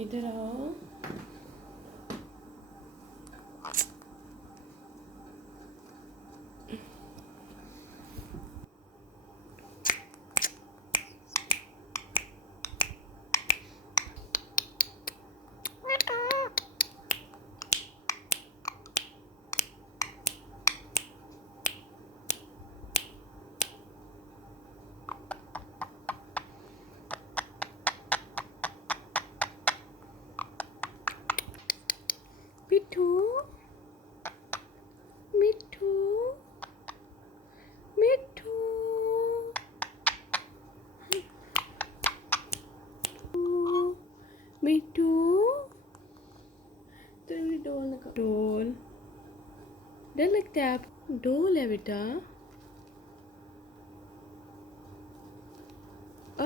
इधर आओ। मिठू मिठू मिठू मिठू तेरी डोल लगा। डोल डर लगता है आप? डोल है बेटा।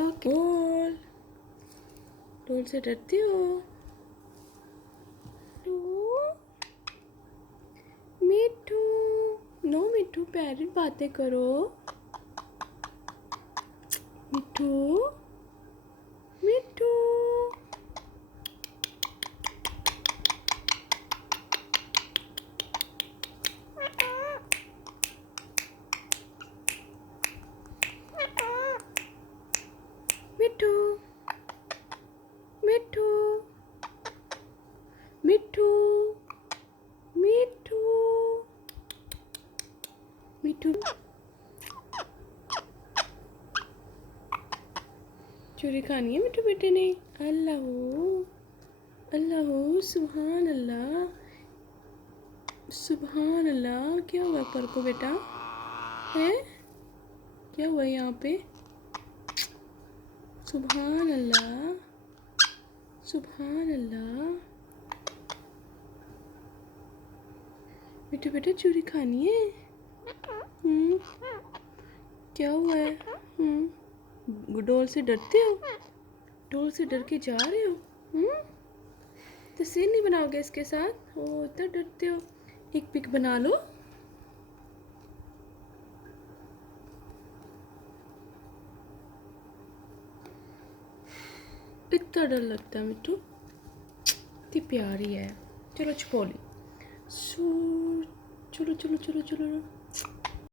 ओके डोल। डोल से डरती हो? मिठू नो मिठू पैरट बातें करो। मिठू मिठू मिठू मिठू मिठू मिठू मिठू चूरी खानी है मिठू बेटे ने। अल्लाह अल्लाह सुभान अल्लाह सुभान अल्लाह। क्या हुआ पर को बेटा है? क्या हुआ यहाँ पे? सुभान अल्लाह सुभान अल्लाह। मिठू बेटा चूरी खानी है? क्या हुआ है? डोल से डरते हो? डोल से डर के जा रहे हो? तो सीन नहीं बनाओगे इसके साथ? ओ इतना डरते हो। एक पिक बना लो। इतना डर लगता है मिठू? इतनी प्यारी है। चलो छुपो ली। चलो चलो चलो चलो।